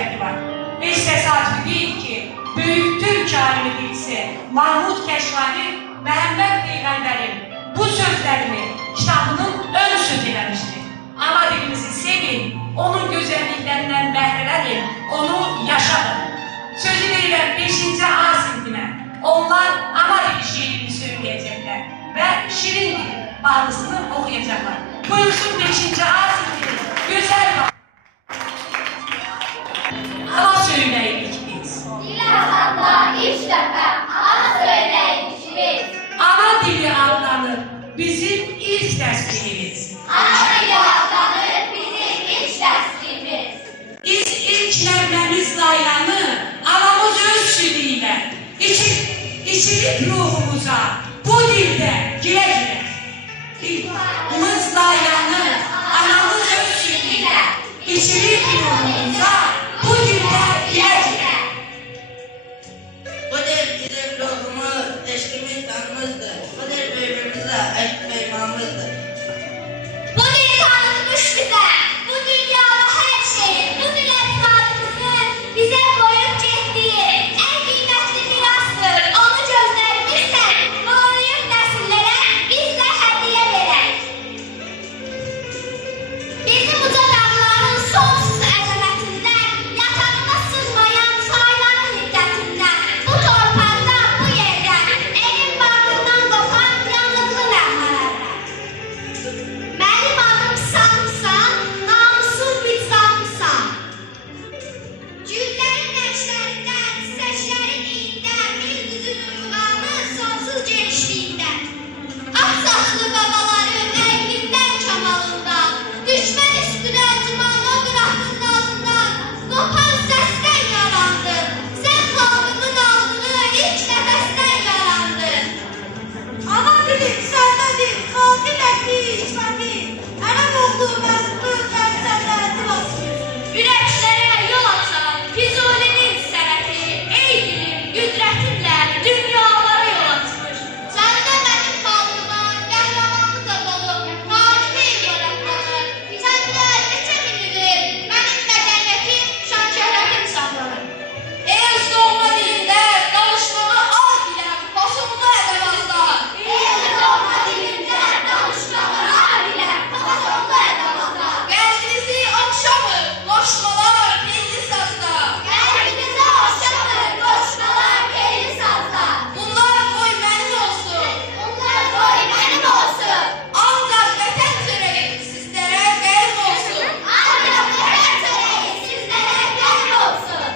sözləri var. Heç təsadüfi deyil ki, böyük Türk alimi birisi Mahmud Keşvani Məhəmməd Peyğəmbərin bu sözlərini kitabının ön söz eləmişdir. Ana dilimizi sevin, onun gözəlliklərindən bəhrələnin, onu yaşadın. Sözü verirlər 5-ci A sinfinə. Onlar ana dili şiirini söyləyəcəklər və şirin dil bağlısını oxuyacaqlar. Buyursun 5-ci A sinfinin gözəl bağlı. Ana söyləyirdik biz. Dil adında ilk dəfə ana söyləyirdik biz. Ana dili adlanır bizim ilk dərsliğimiz. Ana dili adlanır bizim ilk dərsliğimiz. Biz ilk nəvləmizlə aylanı anamız öz südüyle içilip ruhumuza bu dilde gire-gire. Dilimizlə aylanı anamız öz südüyle içilip ruhumuza bu dilde gire-gire. Bu dil bizim ruhumuz, eşkimiz, kanımızdır. Bu dil birbirimize ait peymamızdır. Bu dil tanıtmış bize. Bu dünyada her şeyi, bu dil etibarımızı bize koyup getdiyi en kıymetli mirastır. Onu gözlerimizle koruyup nesillere bizle hediye verək. Bizim uca dağların sonsuz əzəmətindən, yatağına sığmayan çayların hiddətindən, bu torpaqda, bu yerdə, evin bağından qopan yanıqlı nəğmələrdən. Mənim adım sanımsan, namusum vicdanımsan. Güllərin nəşlərindən, çiçəklərin iyindən, bir düzün uyğanı sonsuz genişliyində. Ağsaçlı babaların əqlindən, kamalından, düşmən üstünə cımalı qıraqlının altından, qopan səsdən yarandır. Sən xalqımın aldığı ilk nəfəsdən yarandın. Ana dilim səndədir, xalqın əhli hikməti. Ərəb olduğu məzmun təmsəlləti basır. Ürəklərə yol açan Füzulinin sənəti, ey dilim, qüdrətinlə dünyalara yol açmış. Səndə mənim xalqıma qəhrəmanlıqla dolu tarixi ibarətlanır. Səndə neçə min ildir mənim mədəniyyətim, şan-şöhrətim saxlanır. Ey öz doğma dilində danışmağı ah bilən basımlı ədəbazlar. Ey öz doğma dilində danışmağı ah bilən basımlı ədəbazlar. Qəlbinizi oxşamır qoşmalar telli sazda. Qəlbinizi oxşamır qoşmalar telli sazda. Bunlar qoy mənim olsun. Bunlar qoy mənim olsun. Ancaq vətən çörəyi sizlərə qənim olsun. Ancaq vətən çörəyi sizlərə qənim olsun.